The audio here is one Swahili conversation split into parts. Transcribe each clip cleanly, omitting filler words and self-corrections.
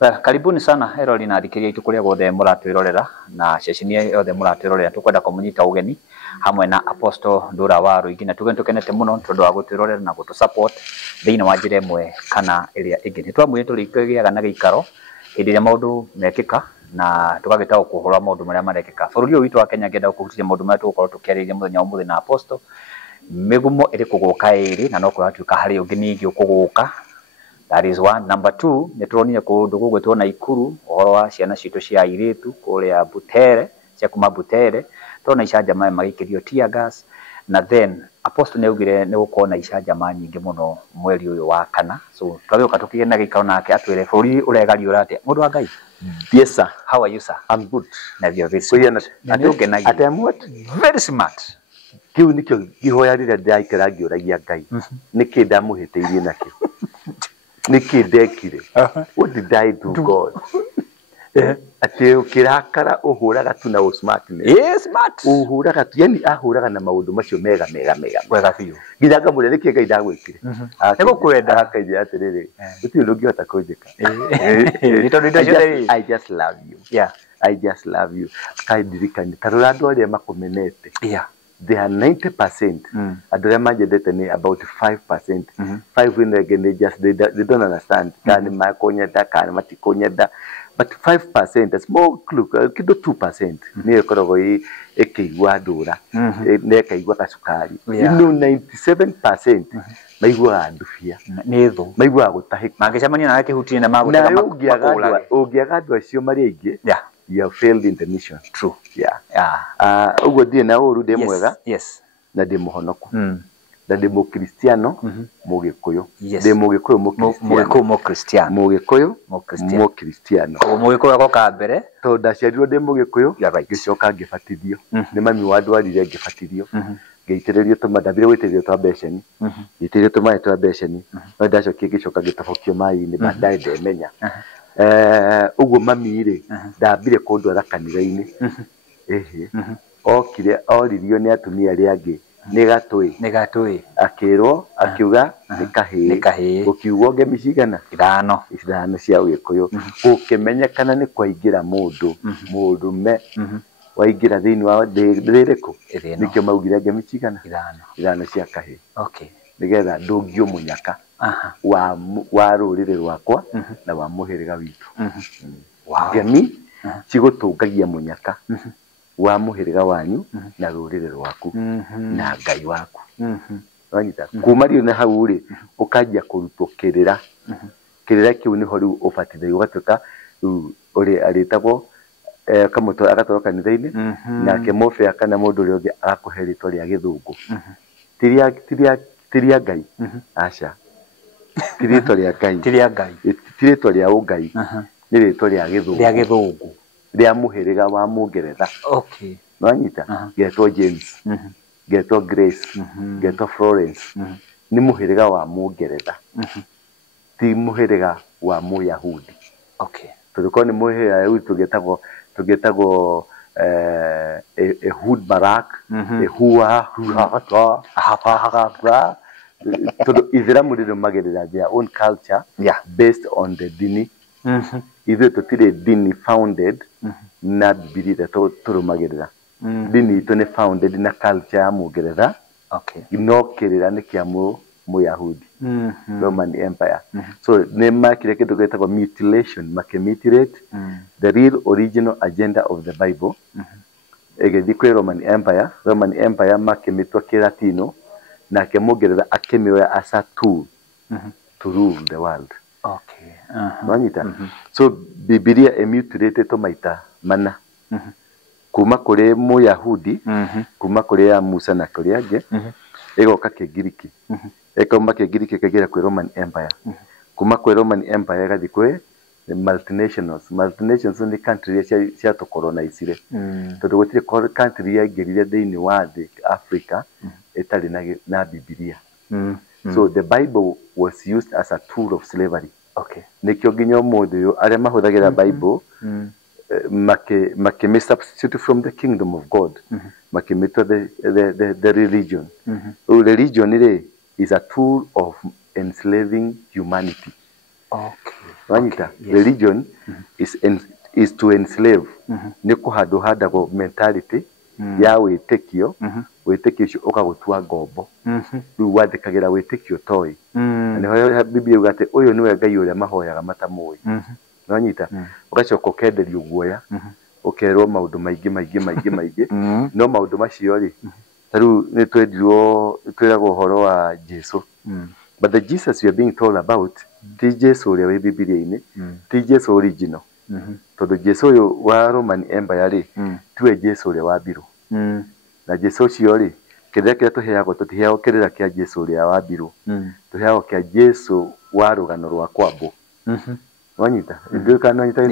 Karibuni sana Eroli na arikiria itu kuria gothe muratwirorera na ceceni yothe muratwirorera tukwenda kumunyita ugeni hamwe na Apostle Ndura wa Ruigi na tugenete muno tondu wa gutwirorera na gutu support thiini wa njira imwe kana iria ingi nitwamwire turikiaga na giikaro hindi ya maundu mekika na tukagita kuhura maundu maria marekika bururi witu wa Kenya ngenda kuhutiria maundu maria tugukorwo tukiariria muthenya umuthi na Apostle migumo iri kuguka iri na no kuratuika hari ungi ningi ukuguka. That is one. Number two, neturonire kundu gugwetwo na Ikuru uhoro wa ciana citu cia iritu kuria Butere cia kuma Butere tona icanjama magikirio tear gas na then Apostle neugire ne gukorwo na icanjama nyingi muno mweri uyu wa kana so twagiuka tukigena gikaro nake atwire buri uregari urate mundu wa Ngai. Yes sir. How are you sir? I'm good. Na you very smart. I am what? Very smart. Kiu nikyo gihoya rira ndaikara ngiuragia Ngai niki ndamuhiteirie nakio niki ndekire. What did I do God? Ati ukirakara uhuraga tu na smartness. Yes smart. Uhuraga tu yani ahuraga na maundu macio mega wega biu nginya mure niki Ngai ndagwikire ego kwenda akaije atiriri utiu ndungihota kunjika I just love you. Yeah, I just love you. Kaidirikani tarura andu aria makumenete. Yeah, they are 90%. Adore majedete ni about 5%. 5 in again they don't understand. Kani makonyeda kani matikonyeda. But 5%, a small clue, kido 2%. Ni ekorogo ekeigwa ndura. Ne ekeigwa kasukari. Ino 97% maigwa andufia. Netho. Maigwa gutahika. Magicamania na kihutie na magutaka makula. Ugiagadwa acio mari aingi. Yeah. You have failed in the mission. True. Yeah. Ugo die na uru de mwega. Yes. Na de muhonoku. Na de mo Cristiano mugikuyu. Yes. De mugikuyu mo Cristiano. Mugikuyu mo Cristiano. Mugikuyu agoka mbere. To ndaciarirwo de mugikuyu. Gicoka ngibatithio. Ni mami wa ndwarire ngibatithio. Geitiririo tumadabire witirio twa beceni. Gitirio tumaye twa beceni. No ndacokie gicoka gitafokio mai-ini baadaye ndemenya. Ugo mami ri ndambire kundwara kanitha-ini okire oririo ni atumia ri angi ni gatui akirwo akiuga ni kahii ukiugwo ngemi cigana ithano cia Gikuyu ukimenyekana ni kwaingira mundume waingira thiini wa thiriku nikio maugire ngemi cigana ithano cia kahii. Okay, nigetha ndungio munyaka wa rurire rwakwa na wa muhiriga witu. Ngemi cigutungagia munyaka wa muhiriga wanyu na rurire rwaku na Ngai waku. Wanyita kuma rio na hau ri ukajia kurutwo kirira kiu ni ho riu ubatithio ugatuka uri aritagwo kamuto agatoro kanitha-ini na kemofe akana mundu ri ungi agakuheritwo ria githungu tiria Ngai aca tiritwa ria Ngai tiritwa ria ungai ni ritwa ria githungu ria muhiriga wa Mungeretha. Okay, nwanyita getwo James getwo Grace getwo Florence ni muhiriga wa Mungeretha ti muhiriga wa Muyahudi. Okay, turiko ni muhiriga uyu tugetagwo Ehud Barak Ehua todo Israel ri magirira their own culture based on the dini. Ithu tutire dini founded na Bibilia turumagirira dini itu ni founded na culture ya Mungeretha. Okay, no kirira ni kia Muyahudi Roman Empire. So ne makire kindu getagwo mutilation mutilate the real original agenda of the Bible. Egethi kwi Roman Empire makimitwa kilatino na ke Mungeretha akimioya as a tool to rule the world. Okay, Wanyita so Bibilia emutirated to maita mana kuma kuri Muyahudi kuma kuri ya Musa na kuri age egoka Kigiriki ekoma Kigiriki kagira kwi Roman Empire kuma kwi Roman Empire gathi kwi multinationals ni country cia to colonize tondu gutire country ya ngirire thiini wa thi Africa etari na Bibilia. So the Bible was used as a tool of slavery. Okay, nikio nginya mundu uyu aria mahuthagira Bible make substitute from the kingdom of God make the religion. Religion is a tool of enslaving humanity. Okay, Wanyita religion is to enslave. Ni kuhandago mentality ya witikio witikio ucio ukagutua ngombo riu wathikagira witikio toy ni ho Biblia yugate uyu niwe Ngai uria mahoyaga matamui wanyita ugacoka ukenderio guoya ukerwo maundu maingi no maundu macio ri riu ni twiragwo horo wa Jesu but the Jesus we are being told about ti Jesu uria wi Biblia-ini ti Jesu original todo Jesu uyu wa Roman Empire ri tiwe Jesu uria wa Biru na Jesu ucio ri kĩrĩa kĩrĩa tũheagwo tũtiheagwo kĩrĩra kĩa Jesu ũrĩa wa Biru tũheagwo kĩa Jesu wa rũgano rwa kwambo wanyita ndio kana nyita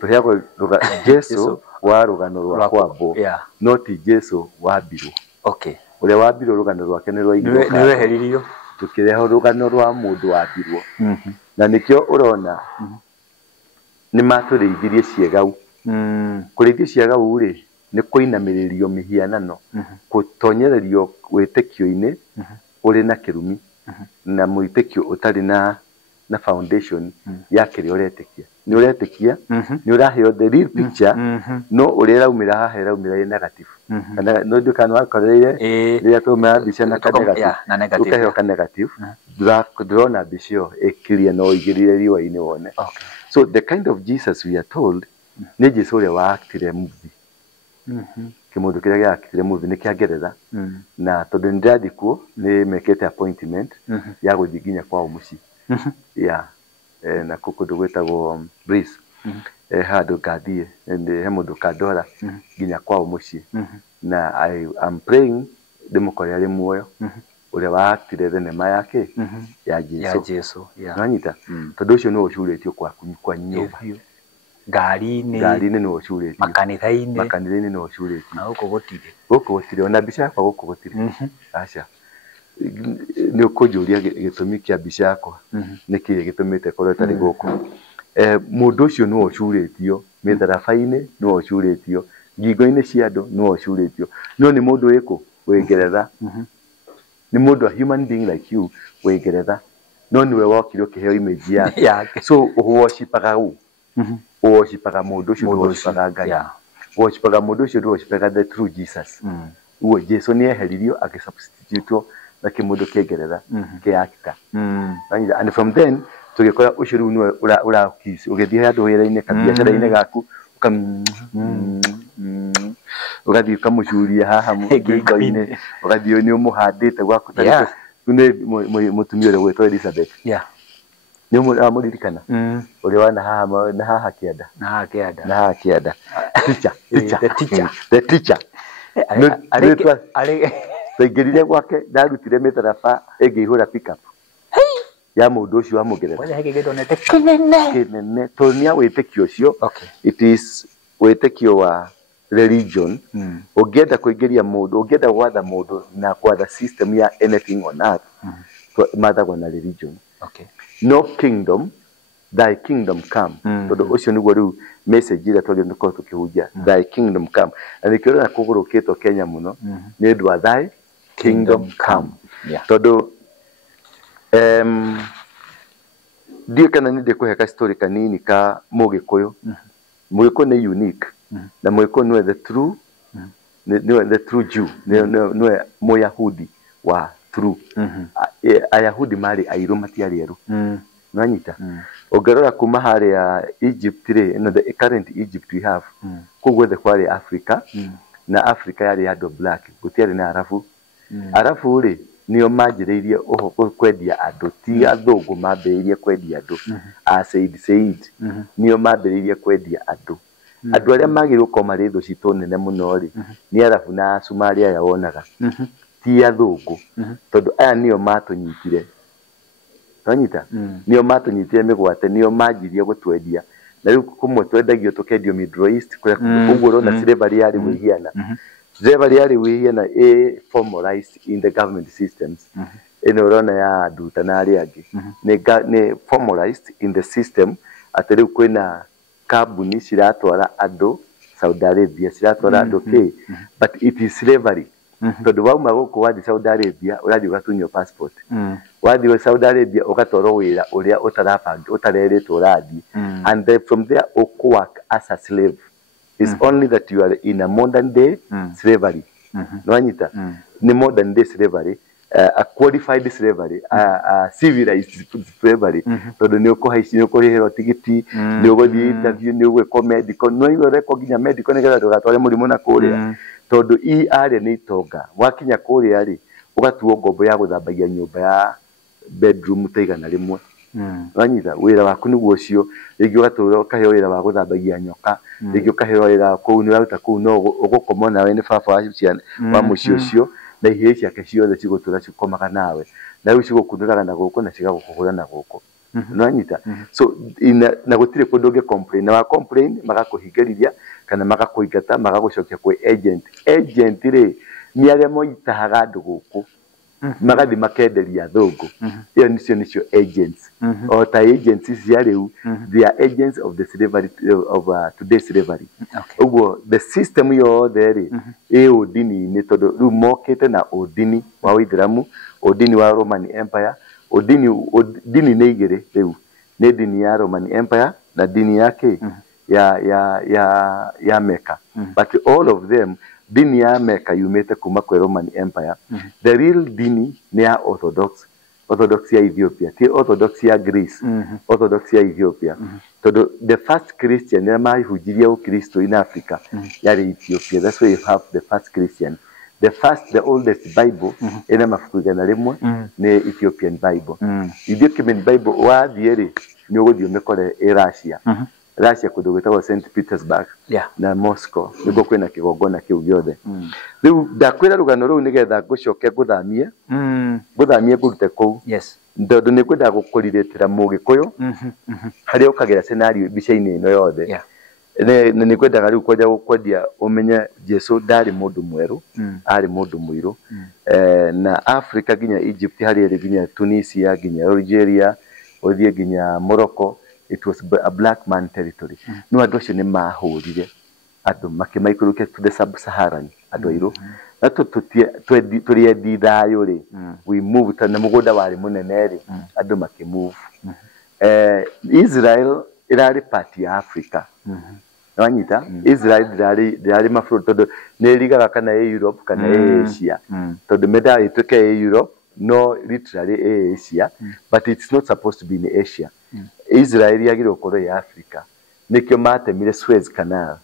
tũheagwo Jesu wa rũgano rwa kwambo no ti Jesu wa Biru okay ũrĩa wa Biru rũgano rwake nĩ rwa igũrũ nĩ weheririo tũkĩreho rũgano rwa mũndũ wa Biru na nĩkĩo ũrona nĩ matũrĩithirie ciegau kũrĩithio ciegau rĩ ni kuinamiririo mihianano kutonyererio witikio-ini uri na kirumi na mwitikio utari na foundation ya kiri uretikia ni uretikia ni uraheo the real picture no uri raumira haha raumira negative kana no ndio kana wakoreire ria tuma bica na negative ukaheo ka negative drona bicio ekiria no igirire riwa-ini wone so the kind of Jesus we are told ni Jesu uria wa actire movie kimundu kiria giakire movie ni kia Ngeretha na tondu ndathikuo ni mekete appointment ya guthii nginya kwao muci na kundu gwetagwo Breeze handu ngathie he mundu kandora nginya kwao muci na I am praying ndimukore ari muoyo uria waactire thenema yake ya Jesu nanyita tondu ucio no ucuretio kwa nyumba ngari-ini no ucuretio makanitha-ini no ucuretio na guko gutire ona bica yakwa guko gutire aca ni ukunjuria gitumi kia bica yakwa niki gitumite korwo tari guku mundu ucio no ucuretio mitharabai-ini no ucuretio ngingo-ini cia andu no ucuretio no ni mundu wiko wi Ngeretha ni mundu a human being like you wi Ngeretha no niwe wokire ukiheo image yake so uworshipaga uworshipaga mundu ucio uworshipaga Ngai uworshipaga mundu ucio uworshipaga the true Jesus uwo Jesu ni eheririo agisubstitute na kimundu kia Ngeretha kia actor and from then tugikora ucio riu niwe ura kisi ugithie handu wira-ini kabiacara-ini gaku ugathie kamucuria haha ngingo-ini ugathie ni umuhandite gwaku ni mutumia uria gwetwo Elizabeth ni muririkana uria wana haha na haha kianda the teacher taingirire gwake ndarutire mitharaba ingihura pickup ya mundu ucio wa Mungeretha wale heke gedonete kinene tonia witikio ucio it is witikio wa religion ugienda kuingiria mundu ugienda gwatha mundu na gwatha system ya anything on earth mathagwo na religion no kingdom thy kingdom come tondu ucio niguo riu message ira twario niko tukihunjia thy kingdom come na nikirona kugurukitwo Kenya muno ni ndu wa thy kingdom come tondu ndio kana ninde kuheka story kanini ka Mugikuyu Mugikuyu ni unique na Mugikuyu ni the true the true Jew ni Muyahudi wa true Ayahudi mari airu matiari eru nanyita ugerora kuma hari ya Egypt ri no the current Egypt we have kugwethe kwari Africa na Africa yari ando black gutiari na arafu ri nio manjiriirie oho kwendia andu ti athungu mambiriirie kwendia andu Said nio mambiriirie kwendia andu aria magirwo ko mari thu citu nene muno ri ni arafu na Somali aya wonaga ti athungu tondu aya nio matunyitire tanyita nio matunyitire migwate nio manjirie gutwendia na riu kumwe twendagio tukendio Middle East kuguo rona slavery yari wihiana slavery yari wihiana formalized in the government systems ino rona ya duta na ari angi ni formalized in the system ati riu kwina kambuni ciratwara andu Saudi Arabia ciratwara andu but it is slavery tondu wauma guku wathi Saudi Arabia urathi ugatunyo passport wathi Saudi Arabia ugatoro wira uria utarabanga utareretwo urathi and then from there work as a slave. It's only that you are in a modern day slavery. No anyita ni modern day slavery, a qualified slavery, a civilized slavery. Tondu ni ukuhaici ni ukurihirwo tigiti ni uguthii interview ni ugwikwo medical no irekwo nginya medical ni getha ndugatware murimu na kuria tondu aria ni itonga wakinya kuria ri ugatuo ngombo ya guthambagia nyumba ya bedroom taigana rimwe wanyita wira waku niguo cio ringi ugaturo kaheo wira wa guthambagia nyoka ringi ukaheo wira kuu ni uruta kuu no ugukoma nawe ni baba wa ciana wa mucio cio na ihie ciake ciothe cigutura cikomaga nawe na riu cigukunuraga na guku na cigagukuhura na guku nwanyita so na gutire kundu unge complain na wa complain magakuhingirithia kana magakuingata magagucokia kwi agent ri ni aria moitahaga andu guku magathi makenderia thungu iyo nicio agents o ta agents cia riu they are agents of the slavery of today's slavery uguo the system yothe ri udini ni tondu riu mokite na udini wa Uislamu udini wa Roman Empire dini ni igire riu ni dini ya Roman Empire na dini yake ya Mecca but all of them dini ya Mecca yumete kuma kwa Roman Empire the real dini ni ya Orthodox ya Ethiopia ti Orthodox ya Greece Orthodox ya Ethiopia todo the first Christian ya mahihujiria ukristo in Africa yari Ethiopia. That's why you have the first Christian. The oldest Bible ina mafuku igana rimwe ni Ethiopian Bible. Ethiopian Bible wa thieri ni uguthi umekore Russia kundu gwitagwo St Petersburg na Moscow nigo kwina kigongona kiu giothe riu ndakwira rugano ruu nigetha ngucoke nguthamie ngurute kou ntondu ni kwenda gukuriretera mugikuyu haria ukagira scenario bica-ini ino yothe ni kwendaga riu kwanja gukwendia umenye Jesu ndari mundu mweru ari mundu muiru na Africa ginya Egypt haria iri ginya Tunisia ginya Algeria uthie ginya Morocco it was a black man territory no andu acio ni mahurire andu makimaikuruke to the sub-Saharan andu airu na turiedi thayo ri we move tana mugunda wari munene ri andu makimove Israel irari part ya Africa wanyita Israel dirari mafuru tondu ni rigaga kana Europe kana Asia tondu meda ituke Europe no literally Asia but it's not supposed to be in Asia. Israel yagire okoro ya Africa nikyo matemire Suez Canal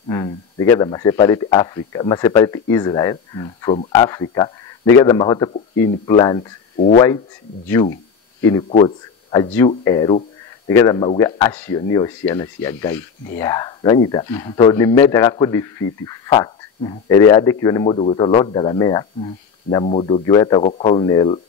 nigetha separate Africa separate Israel from Africa nigetha mahote ku implant white Jew in quotes a Jew eru nigetha mauge acio nio ciana cia Ngai nanyita to ni medaga ku defeat fact ere yandikirwo ni mundu gwitwo Lord Daramea na mundu ngwetagwo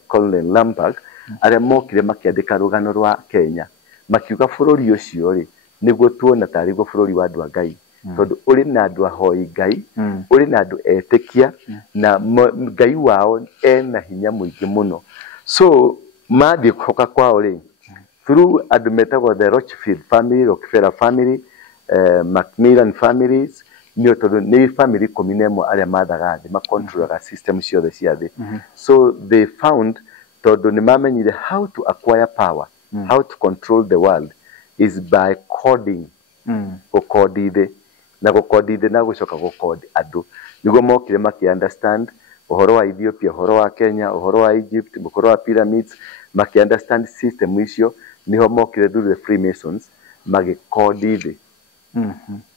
Colonel Lambert aria mokire makiandika rugano rwa Kenya makiuga bururi ucio ri niguo tuona tariguo bururi wa andu a Ngai tondu uri na andu ahoi Ngai uri na andu etikia na Ngai wao ena hinya muingi muno so mathi koka kwao ri through andu metagwo the Rothschild family Rockefeller family Macmillan families ni family kominemo aria mathaga thi macontrolaga system ciothe cia thi so they found tondu ni mamenyire how to acquire power how to control the world is by coding gukodithe na gucoka gukodi andu niguo mokire maki understand uhoro wa Ethiopia uhoro wa Kenya uhoro wa Egypt uhoro wa pyramids maki understand system icio niho mokire through the Freemasons magikodithe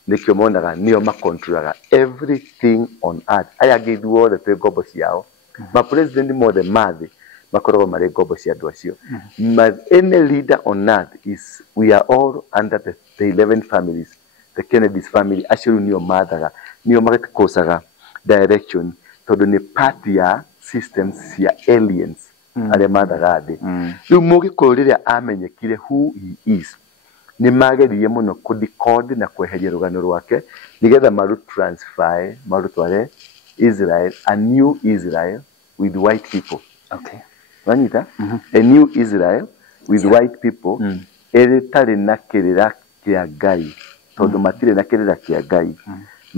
nikyo monaga nio makontrolaga everything on earth aya githuo the ngombo ciao ma president mo the mathi makoragwo mari ngombo cia andu acio any leader on earth is we are all under the 11 families the Kennedy's family acio nio mathaga nio magikosaga direction tondu ni part ya systems cia aliens aria mathaga thi riu mugikuriria amenyekire who he is ni mageririe muno kudicode na kweheria rugano rwake nigetha maru transfer maru tware Israel a new Israel with white people wanyita a new Israel with white people eritari na kirira kia Ngai tondu matire na kirira kia Ngai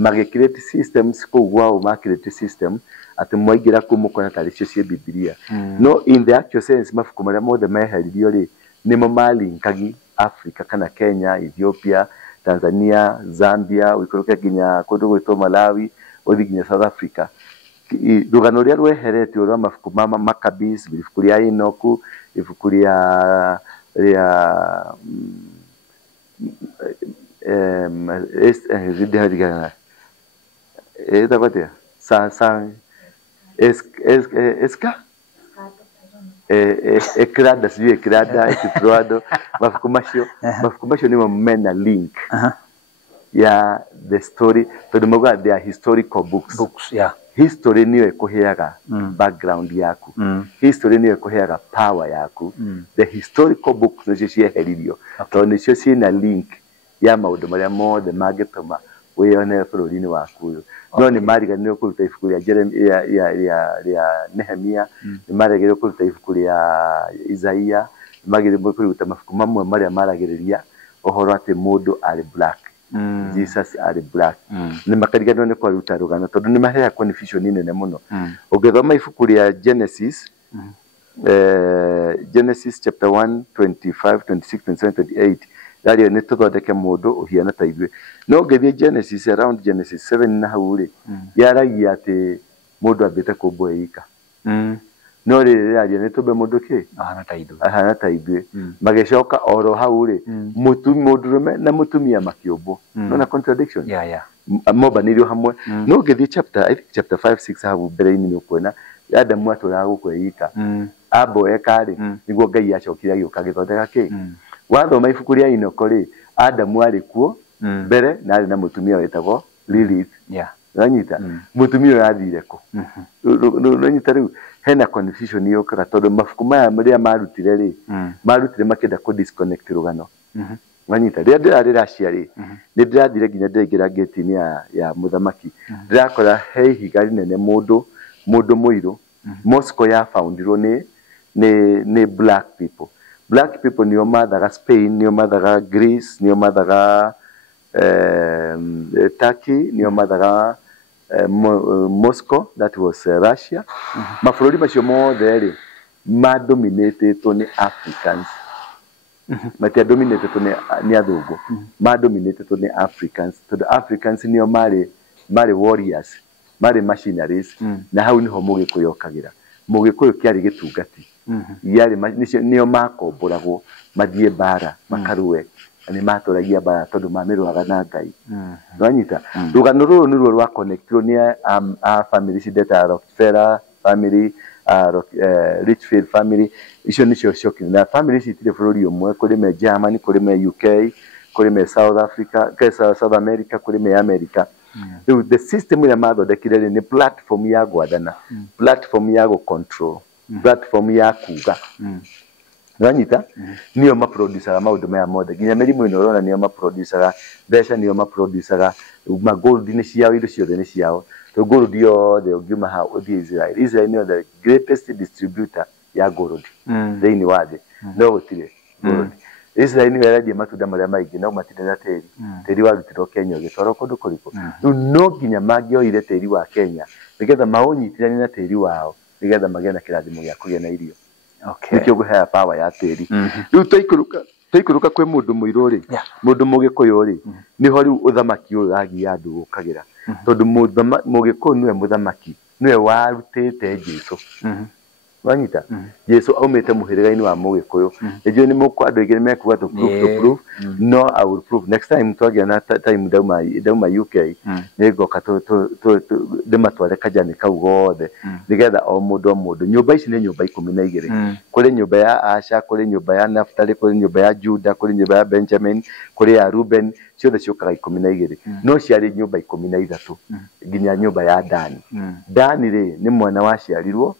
magecreate systems ko gwao create system ati mwagira ko mukona taricio cie Biblia no in the actual sense mafuko maria mothe meheririo ri nimo malinkagi Africa kana Kenya, Ethiopia, Tanzania, Zambia, wikoroka ginya kundu gwitwo Malawi, othi ginya South Africa. Rugano ria rweherete ora mafuko mama Maccabees, ifuku ria Enoku, ifuku ria Ekrada sijui Ekrada Ekiproado mafukumasho ni mamena link ya the story todumoga they are historical books yeah. History niyo ekoheaga background yaku history niyo ekoheaga power yaku the historical books nicio cieheririo to nicio ciina link ya maundu maria mothe mangituma wiyone bururi-ini waku no ni mariganire kuruta ifuku ria Jeremia ya Nehemia ni mariganire kuruta ifuku ria Isaia magirimo kuruta mafuku mamwe maria maragiriria ohoro ati mundu ari black Jesus ari black ni makariganire ni kwaruta rugano tondu ni mahea confusion nene muno ugethoma ifuku ria Genesis Genesis chapter 1 25 26 27 28 Dario ni tuthondeke mundu uhiana ta ithuĩ no ngethie Genesis around Genesis 7 na hauri yaragia ati mundu ambite kumbo eika no riri yaria ni tumbe mundu ki ahana ta ithuĩ magecoka oro hauri mundurume na mutumia makiumbo no na contradiction mobanirio hamwe no ngethie chapter I think chapter 5 6 habu mbere-ini ni ukwona Adamu atũraga gũkweika abo ekari niguo Ngai acokire agĩũka gĩthondeka ki wathoma ifuku ria Inoko ri Adamu ari kuo mbere na ari na mutumia wetagwo Lilith ranyita mutumia yathire ko ranyita riu hena confusion yokaga tondu mafuku maya maria marutire ri marutire makenda ku disconnect rugano ranyita ria ndirarira ciari ni ndirathire nginya ndingira gate-ini ya muthamaki ndirakora he ihiga rinene mundu muiru Moscow ya foundirwo ni black people. Black people nio mathaga Spain, nio mathaga Greece, nio mathaga Turkey, nio mathaga Moscow, that was Russia. Mabũrũri macio mothe ri madominated ni Africans. Matia dominated ni athũngũ. Madominated ni Africans. Tondu Africans nio mari warriors, mari machineries na hau niho Mũgĩkũyũ okagira. Mũgĩkũyũ kiari gĩtungati. Yari nio makomboragwo mathie bara makarue ni matũragia bara tondu mamirwaga na Ngai ranyita rugano ruru ni rwa connectwo ni a family cindeta Rockefeller family Richfield family icio nicio cioki na family citire bururi umwe kuri me Germany kuri me UK kuri me South Africa South America kuri me America the system ya mathondekire ni platform ya gwathana platform ya go control platform ya kuga ranyita niyo ma producer maundu maya mothe ginya merimu ino rona niyo ma producer besha niyo ma producer ma gold ni ciao indo ciothe ni ciao to gold yothe ungiuma ha uthi Israel niyo the greatest distributor ya gold thĩinĩ wa thĩ no gutire gold Israel niyo yaradia matunda maria maingi no matindira tĩri warutirwo Kenya ũgĩtwarwo kũndũ kũrĩkũ no nginya mangĩoire tĩri wa Kenya nigetha maũnyitirane na tĩri wao nigetha magena kirathimo gĩa kũgĩa na irio nikio guhea power ya tĩri riu taikuruka kwe mundu muiru ri mundu Mũgĩkũyũ ri niho riu uthamaki uyu agia andu gukagira tondu Mũgĩkũyũ niwe muthamaki niwe warutite Jesu wanyita Jesu aumite muhiriga-ini wa Mũgĩkũyũ ejwe ni mukwa andu aingĩ mekuga to prove no I will prove next time twagia na time dauma UK nigoka ndimatware kajani kau gothe nigetha o mundu nyumba ici ni nyumba 12 kuri nyumba ya Asha kuri nyumba ya Naftali kuri nyumba ya Juda kuri nyumba ya Benjamin kuri ya Ruben ciothe ciokaga 12 no ciari nyumba 13 nginya nyumba ya Dani ri ni mwana waciarirwo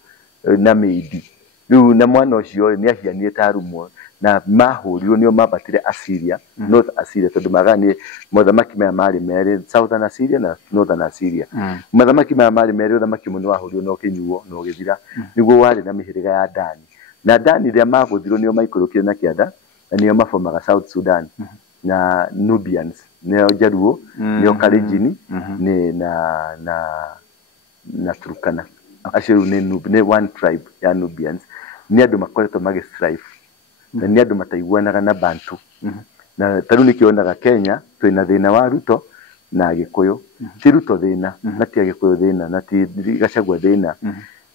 na Meidi riu na mwana ucio ni ahianie tarumwo na mahurio nio mabatire Assyria North Assyria tondu magani mothamaki maya mari meri Southern Assyria na Northern Assyria mothamaki maya mari meri uthamaki mundu wahurio no kinyuo no githira niguo wari na mihiriga ya Dani na Dani ria maguthirwo nio maikurukire na kianda na nio mafomaga South Sudan na Nubians neo Jaruo neo Kalenjin ni na Turkana acio ne one tribe ya Nubians ni andu makoretwo magi strive na ni andu mataiguanaga na Bantu na taru nikionaga Kenya twina thina wa Ruto na Gikuyu ti Ruto thina na ti Gikuyu thina na ti Gachagua thina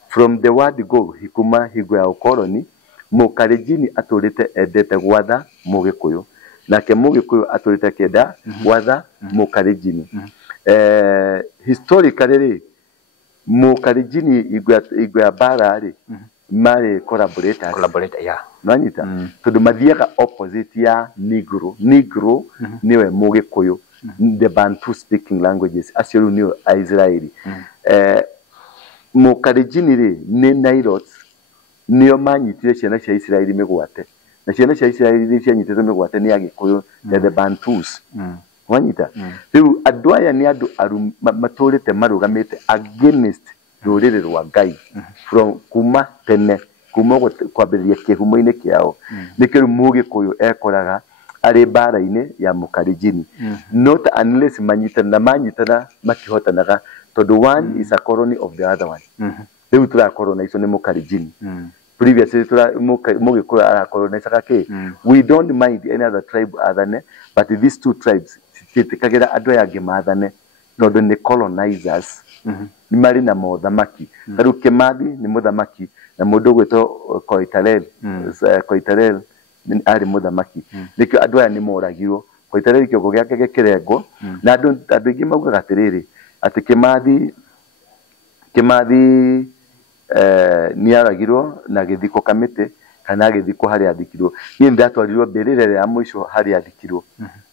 from the word go hikuma higo ya ukoloni Mukalenjin aturite endete gwatha Mugikuyu nake Mugikuyu aturite kenda gwatha Mukalenjin historically Mukalenjin igwe ya bara ri mari collaborator ya nanyita tondu mathiaga opposite ya Negro niwe Mugikuyu the Bantu speaking languages acio niwe Israeli Mukalenjin ri ni Nilotes nio manyitire ciana cia Israeli migwate na ciana cia Israeli cianyitire migwate ni Agikuyu the Bantus wanyita riu andu aya ni andu maturite marugamite against rurire rwa Ngai from kuma tene kuma kwambiriria kihumo-ini kiao nikio Mugikuyu ekoraga ari bara-ini ya Mukalenjin not unless manyitana makihotanaga tondu one is a colony of the other one riu tura colonization ni Mukalenjin previously Mugikuyu ara colonize ke we don't mind any other tribe other than but these two tribes tikagira andu aya angi mathane tondu ni colonizers ni mari na mothamaki taru Kimathi ni muthamaki na mundu gwito Koitalel ni ari muthamaki nikio andu aya ni moragirwo Koitalel kiongo giake gikirengo na andu ingi maugaga atiriri ati Kimathi ni aragirwo na githiko kamite kana githiko hari athikirwo ni ndatwarirwo mbirire ya mwisho hari athikirwo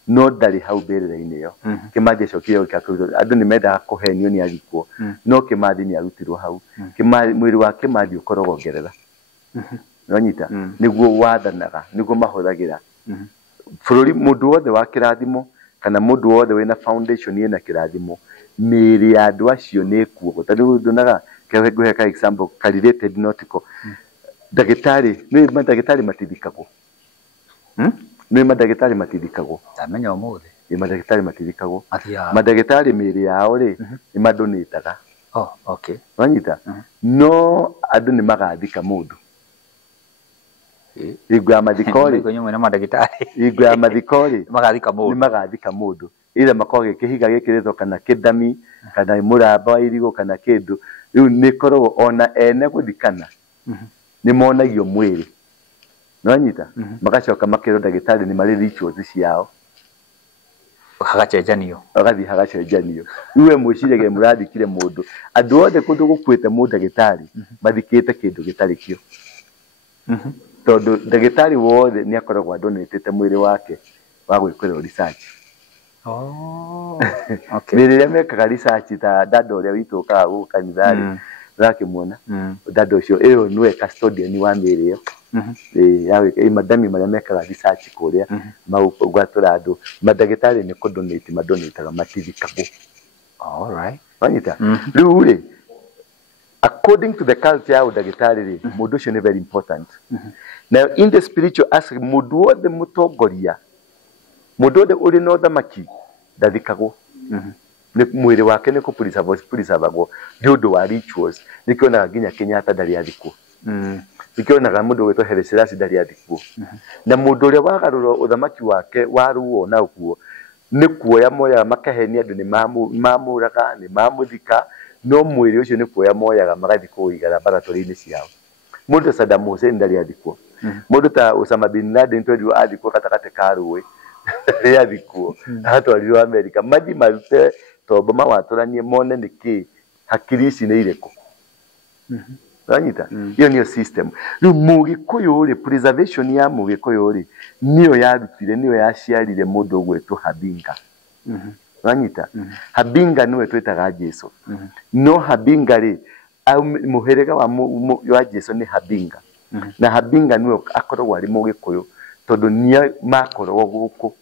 no ndari hau mbirire-ini yo Kimathi acokire gikakurwo andu ni menda kuhenio ni agikwo no Kimathi ni arutirwo hau mwiri wa Kimathi ukoragwo ngerera nonyita niguo wathanaga niguo mahuthagira bururi mundu wothe wa kirathimo kana mundu wothe wina foundation ina kirathimo miri ya andu acio ni kuo tondu ndunaga kewe ka example related nautical dagitari ni madagitari matithikagwo ni madagitari matithikagwo amenya umuthi ni madagitari matithikagwo madagitari miri yao ri ni madonitaga okay wanyita no andu ni magathika mundu igwa mathikori kwenye na madagitari igwa mathikori magathika mundu ira makoge kihiga gikiritho kana kidami kana muramba wa irigo kana kindu riu ni korwo ona ene guthikana ni monagio mwiri nonyita magacoka makiro dagitari ni mari rituals ciao hagacenjanio hagacenjanio iwe mwicirege murathikire mundu andu othe kundu gukwite mundu dagitari mathikite kindu gitari kio tondu dagitari wothe ni akoragwo donetete mwiri wake wa gwikira research okay mirire mekaga research ta dado ria wituka guku kanithari rakimuona dado cio iyo niwe custodian wa miri yo yawe madami maria mekaga research kuria gwatura andu madagitari ni madonetaga matithikagwo all right wanyita riu ri according to the culture ya udagitari ri mundu cio ni very important now in the spiritual aspect mundu wothe mutongoria mundu wothe uri no thamaki ndathikagwo ni mwiri wake ni kupulisabagwo ni undu wa rituals nikionaga nginya Kenyatta ndari athikwo nikionaga mundu wetwo Haile Selassie ndari athikwo na mundu uria wagarura uthamaki wake waruo na ukuo ni kuoya moya makahenia andu ni mamuraga ni mamuthika no mwiri ucio ni kuoya moyaga magathikwo igara laboratory-ini ciao mundu Saddam Hussein ndari athikwo mundu ta Osama bin Laden twarirwo athikwo katakate ka ruwi athikwo atwarirwo America mathi marute tombo mawaturanie mone niki hakiri ici ni ireko ranyita iyo niyo system riu Mugikuyu ri preservation ya Mugikuyu ri niyo yarutire niyo yaciarire mundu gwetwo Habinga ranyita Habinga niwe twitaga Jesu no Habinga ri muherega wa Jesu ni Habinga na Habinga niwe akoragwo ari Mugikuyu tondu nia makoragwo guku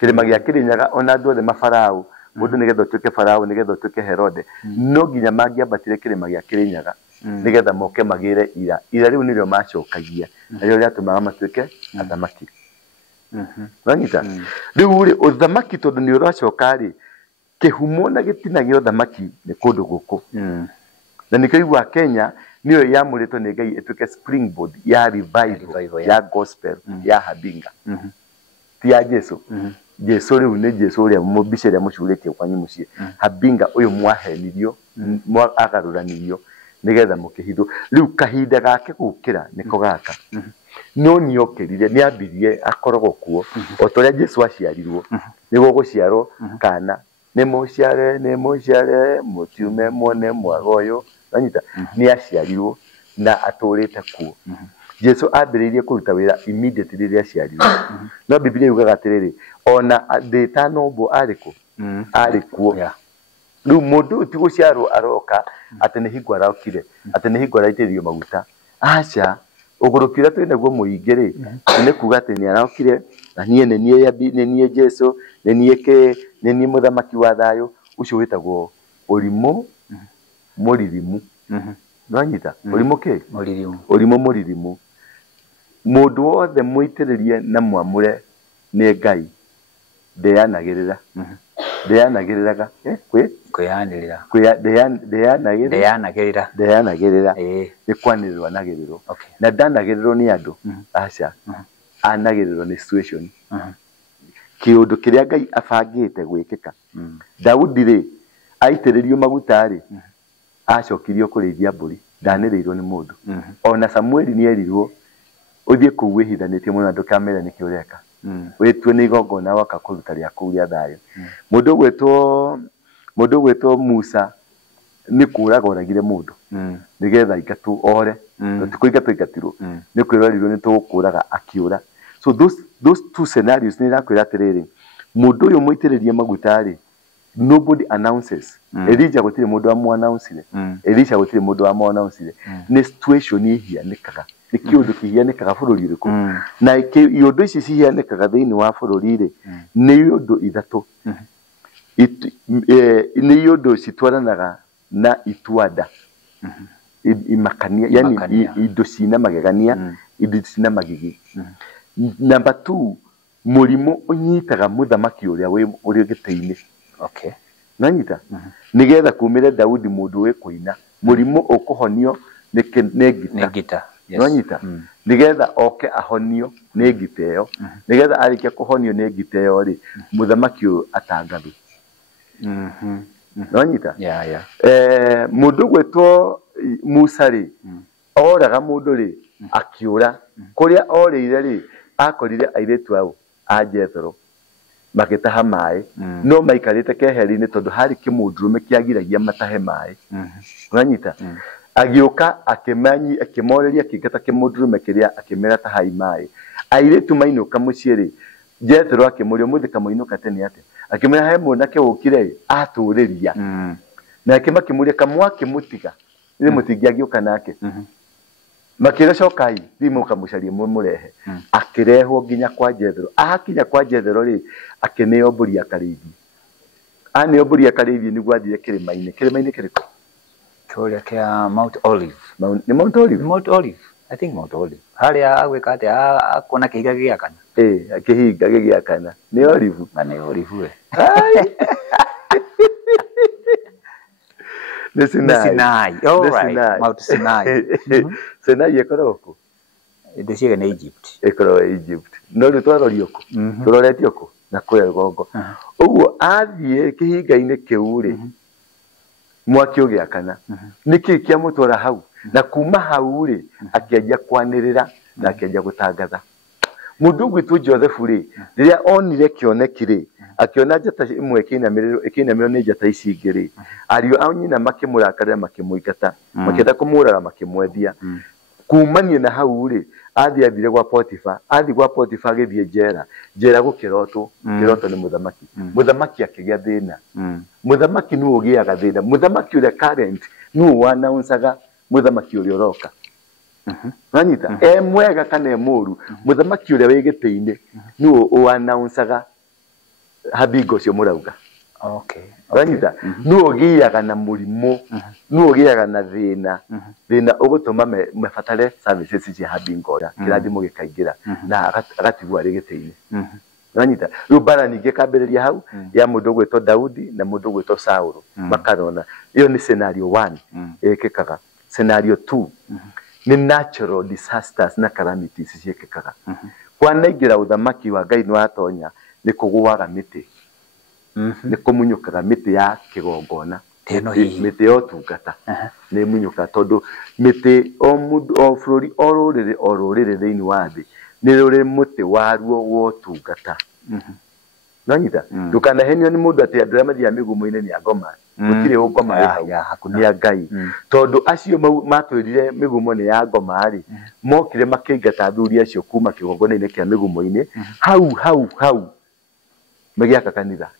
kirima gia Kirinyaga ona andu othe mafarao mundu nigetha tuke farao nigetha tuke Herode no nginya mangiambatire kirima gia Kirinyaga nigetha moke magire ira riu nirio macokagia riu riatumaga matuike athamaki Ranyita riu ri uthamaki tondu ni uracoka ri kihumo na gitina gyo thamaki ni kundu guku na nikaigua Kenya niyo yamuritwo ni Ngai etuke springboard ya revival ya gospel ya Habinga ti ya Jesu Jesu riu ni Jesu ria mubice ria mucuritie kwanyu mucie Habinga uyu mwahenirio mwagaruranirio nigetha mukihitho riu kahinda gake gukira niko gaka no niokirire ni ambirie akorogwo kuo otoria Jesu aciarirwo niguo guciarwo kana ni muciare mutiume mone mwagoyo ranyita ni aciarirwo na aturite kuo Jesu ambiririe kuruta wira immediately riria aciarirwo no Biblia yugaga atiriri ona ndetano bo ariko arikuo riu mundu ti guciarwo aroka ati ni hingo araukire ati ni hingo araitirio maguta acha ugurukira twinaguo muingiri ni kuga ati ni araukire na nie nie Jesu ni nie muthamaki wa thayo ucio witagwo urimo muririmu nwanyita urimo ke urimo muririmu mundu wothe muitiririe na mwamure ni Ngai ndeyanagirira ndeyanagiriraga ndeyanagirira ni kwanirirwa nagirirwo na ndanagirirwo ni andu aca anagirirwo ni situation kiundu kiria Ngai abangite gwikika Daudi ri aitiririo maguta ri acokirio kurithia mburi ndaniriirwo ni mundu ona Samueli ni erirwo uthie ku wihithanitie muno ndukamera ni kiureka wetwe ni igongona waka kuruta ria kuria thayo mundu gwetwo Musa ni kuraga oragire mundu nigetha ingatu ore tukuingatu ingatirwo ni kwirorirwo ni tukuraga akiura so those two scenarios ni rakwira atiriri mundu uyu muitiririe maguta ri nobody announces Elijah gutire mundu wa announcire Elisha gutire mundu wa announcire ni situation ihianikaga ni kiundu kihianikaga bururi uriku na iundu ici cihianikaga thiini wa bururi ri ni iundu ithatu ni iundu citwaranaga na itwada imakania yani indo cina magegania indo cina magigi number 2 murimo unyitaga muthamaki uria uri giteini nanyita nigetha kumire Daudi mundu we kuina murimo ukuhonio ni gita nanyita nigetha oke ahonio ni giteo nigetha arikia kuhonio ni giteo ri muthamaki atangathu nanyita mundu gwetwo Musa ri oraga mundu ri akiura kuria orire ri akorire airetu au Jethro magitaha mai no maikarite keheri-ini tondu hari kimundurume kiagiragia matahe mai uranyita agioka akimoreria akingata kimundurume kiria akimera tahai mai airetu mainuka muciiri Jethro akimuria muthika mainuka tene ate akimera he mwanake ukire aturiria na akimakimuria kamwake mutiga ni mutingi agioka nake makira cokai thimo kamucarie murehe akirehwo nginya kwa Jethro akinya kwa Jethro ri akineo mburi akarithi aneo mburi akarithi ni gwathire kirimaini kiriko kuria kia Mount Olive ni Mount Olive I think Mount Olive haria agwika ate akona kihiga giakana kihiga giakana ni Olive ni Olive Sinai. All right. Mount Sinai. Sinai ekoroko. Ndeciaga ni Egypt. Egypt. No rutwarori ku. Turoreti ku na kuya gongo. Uguo athie kihinga-ini kiu ri. Mwaki ugiakana. Niki kia mutwara hau. Na kuma hau ri akianjia kwanirira na akianjia gutangatha. Mundu gwitu Joseph ri riria onire kioneki ri akiona njata imwe ikinamiro ni njata ici ingiri ariu au nyina makimurakarira makimuingata makenda kumuraga makimwendia kumanie na hau ri athire gwa Potifa agithie njera gukiroto kiroto ni muthamaki akigia thina muthamaki nu ugiaga thina muthamaki uria current nu wanaunsaga muthamaki uria uroka nanyita mwega kana muru muthamaki uria wigite-ini nu wanaunsaga Habinga cio murauga Okay. Ranyita no giyaga na murimo no giyaga na thina ugutuma mefatale services ci habingora kirathimo gikaingira na agatigwa rigiteini ranyita rubara ninge kambereria hau ya mundu gwetwo Daudi na mundu gwetwo Saul makarona iyo ni scenario 1 ekekaga scenario 2 ni natural disasters na calamities ciekekaga kwanaingira uthamaki wa Ngai no atonya ni kuguaga miti ni kumunyukaga miti ya kigongona miti yo tungata ni munyuka tondu miti o mundu o flori ororire thiini wa thi ni ruri muti waruo wo tungata nanyita dukana henyo ni mundu ati andira mathia migumo-ini ni agoma gutire ugoma ya Ngai tondu acio matwirire migumo ni ya ngoma ari mokire makingata thuri acio kuma kigongona-ini kia migumo-ini hau magiaka kanitha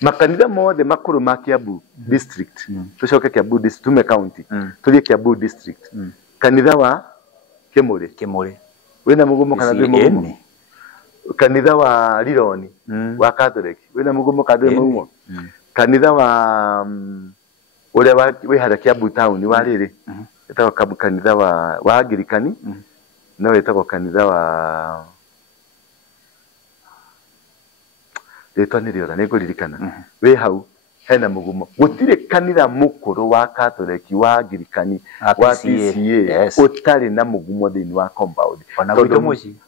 makanitha mothe makuru ma Kiambu district tucoke Kiambu district tume county tuthie Kiambu district kanitha wa Kimuri wina mugumo kana ndwi mugumo kanitha wa Rironi wa Catholic wina mugumo kana ndwi mugumo kanitha wa uria wi hara Kiambu town wa riri etagwo kanitha wa Anglikani no etagwo kanitha wa etwaniriora niguririkana we hau hena mugumo gutire kanitha mukuru wa Catholic wa Anglikani wa PCA utari na mugumo thini wa compound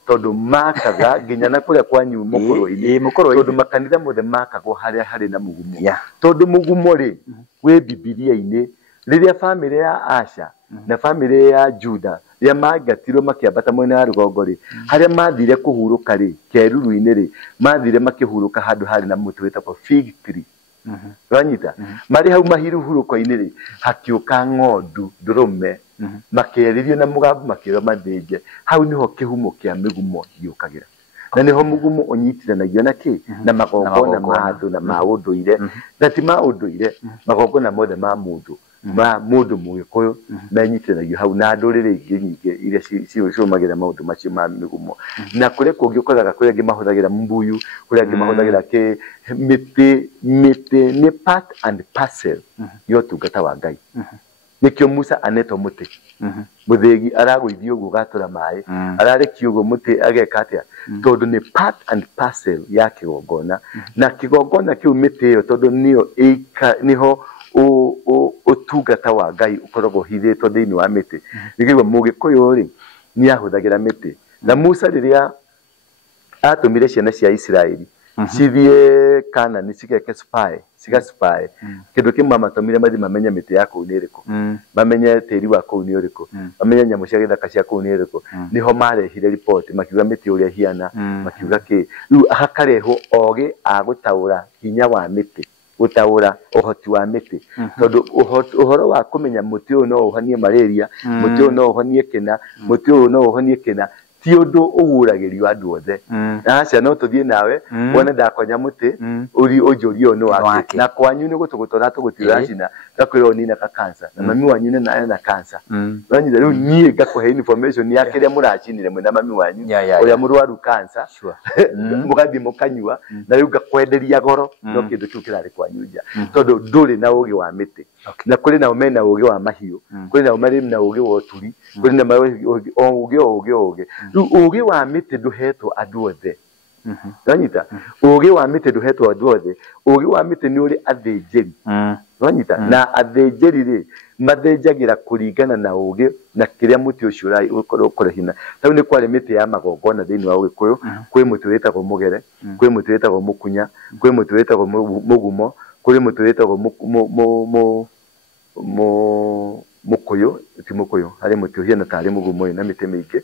tondu makaga nginya na kuria kwanyu mukuru tondu makanitha mothe makagwo haria hari na mugumo tondu mugumo ri we Biblia-ini riria family ya Asha na family ya Juda ya magatirwo makiambata mwena wa rugongo ri haria mathire kuhuruka ri keruru-ini ri mathire makihuruka handu hari na muti wetagwo fig tree ranyita mari hau mahiruhuruko-ini ri hakiuka ng'ondu ndurume makeririo na mugambo makiro mathije hau niho kihumo kia migumo giukagira na niho mugumo unyitiranagia na ki na magongona ma andu na ma unduire na ti ma unduire magongona mothe ma mundu mundu mugikuyu menyitiranagia hau na ndurire ingi nyingi iria ciumagira maundu macio ma migumo na kuria kungi ukoraga kuria ngi mahuthagira mbuyu kuria ngi mahuthagira ki miti ni part and parcel yo tungata wa Ngai nikio Musa aneto muti muthegi aragwithio uguo gatura mai ararekio uguo muti ageka atia tondu ni part and parcel ya kigongona na kigongona kiu miti iyo tondu niho utungata wa Ngai ukoragwo hithitwo thiini wa miti nigiguo mugikuyu ri ni ahuthagira miti na Musa riria atumire ciana cia Israeli cithie Kanani cigeke spy kindu kimwe matumire mathi mamenye miti ya kuu ni iriku mamenye tiri wa kuu ni uriku mamenye nyamu cia githaka cia kuu ni iriku niho marehire report makiuga miti uria hiana makiuga ki riu hakareho ogi agutaura hinya wa miti gutaura uhoti wa miti tondu uhoro wa kumenya muti uyu no uhanie malaria muti uyu no uhanie kina muti uyu no uhanie kina ti undu uguragirio andu othe acha no tuthie nawe wone ndakonya muti uri ujurio no wake na kwanyu ni gutugutora tugutira cina gakwiro ni na cancer na mami wanyu ni na cancer ranyi riu nie gakuhe information ya kiria muracinire mwena mami wanyu uria murwaru cancer mugathi mukanyua na riu gakwenderia goro no kindu kiu kirari kwanyu nja tondu nduri na ugi wa miti na kuri na umena ugi wa mahiu kuri na umari na ugi wa turi kuri na ugi ugi wa miti nduhetwo andu othe ranyita ugi wa miti nduhetwo andu othe ugi wa miti ni uri athinjiri ranyita na athinjiri ri mathinjagira kuringana na ugi na kiria muti ucio urai ukore hina tau ni kwari miti ya magongona thiini wa Ugikuyu kwi muti wetagwo mugere kwi muti wetagwo mukunya kwi muti wetagwo mugumo kuri muti wetagwo mukuyu ti mukuyu hari muti hiana tari mugumo na miti mingi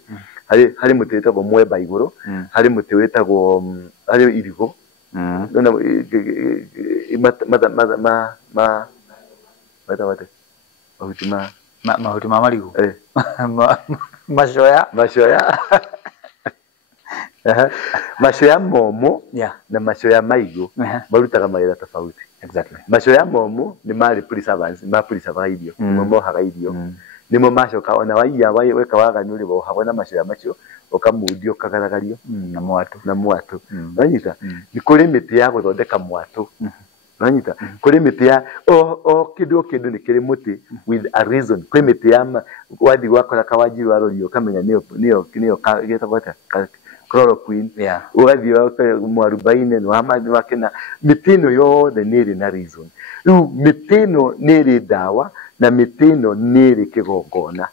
hari muti wetagwo mwemba iguru hari muti wetagwo hari irigo nona mahuti ma marigu mashoya mashoya momo na mashoya maigo barutaga mawira tofauti exactly mashoya momo ni mari preservance ma preserve irio momo haga irio nimo macoka ona waiya weka waga ni uri bo habona mashoya macio okamudio kagaragario na mwatu ranyita ni kuri miti ya guthondeka mwatu Nanyita kuri miti ya kidu ni kiri muti with a reason kuri miti ya wadi wakora kawaji waroriyo kamenya niyo geta gota chloroquine wadi wa mwarubaine no amadi wakena mitino yothe niri na reason mitino niri dawa na mitino niri kigongona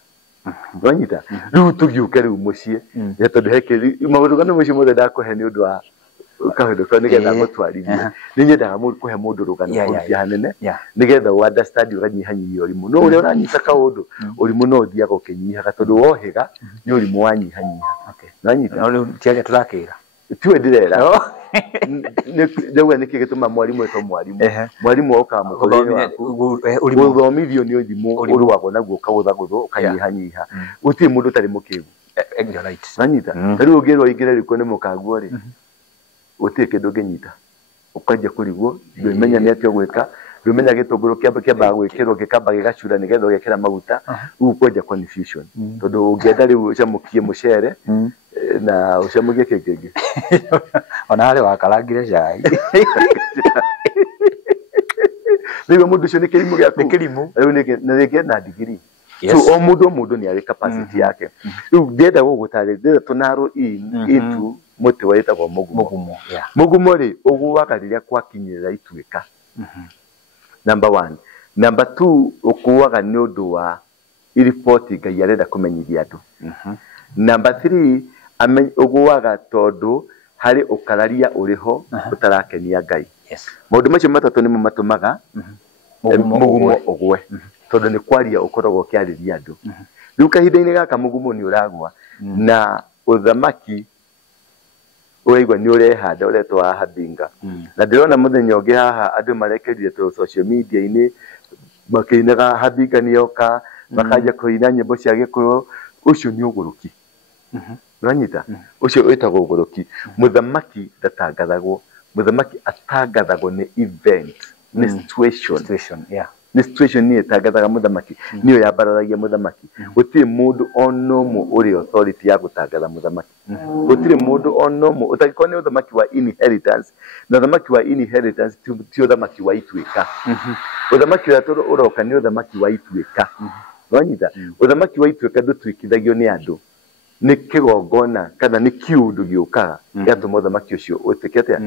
nanyita tugiuke riu mucie ya tondu heke maundu kana mucie mothe ndakuhe ni undu wa kahindu ko nigetha gutwarithia ni nyendaga kuhe mundu rugano hanene nigetha understand uranyihanyiha urimu no uria uranyita kaundu urimu no thiaga ukinyihaga tondu wohiga ni urimu wanyihanyiha nanyita no tiaga turakira tiwe ndirera ndewe nikigituma mwarimu eto mwarimu oka mukorere uthomithio ni urimu urwagwo naguo kaguthaguthu ukanyihanyiha uti mundu tari mukigu nanyita riu ungirwo ingire riko ni mukaguo ri uti kindu nginyita ukajya kurigwo ndimenya ni atio gwika ndimenya gitunguru kiamba gwikirwo gikamba gigacura nigetha ugekira maguta ukojya confusion tondu ungienda riu ucamukie mucere na ucamukie kengenge ona hari wakarangire cai niwe mundu cio ni kirimu gya kirimu riu ni na degree so mundu ni ari capacity yake riu ngenda gugutarira tunaro into muti waitagwo mugumo ri uguaga riria kwakinyira ituika number 1 number 2 ukuaga ni undu wa report ngai arenda kumenyithia andu number 3 uguaga tondu hari ukararia uriho utarakenia ngai maundu macio matatu ni matumaga mugumo ugwe tondu ni kwaria ukoragwo kiariria andu riu kahinda-ini gaka mugumo ni uragwa na uthamaki uigwa ni urehanda uretwo haha Mbinga na ndirona muthenya ungi haha andu marekerire to social media ini makinaga Mbinga ni yoka makaja kuina nyimbo cia Gikuyu ucio ni uguruki uranyita ucio witagwo uguruki muthamaki ndatangathagwo muthamaki atangathagwo ni event ni situation ni situation ni etangathaga muthamaki niyo yabararagia muthamaki gutire mundu onomu uri authority ya gutangatha muthamaki gutire mundu onomu utakikone uthamaki wa inheritance na uthamaki wa inheritance ti uthamaki wa ituika uthamaki wa toro uroka ni uthamaki wa ituika wanyita uthamaki wa ituika ndutwikithagio ni andu ni kigongona kana ni kiundu giukaga gatuma uthamaki ucio utikete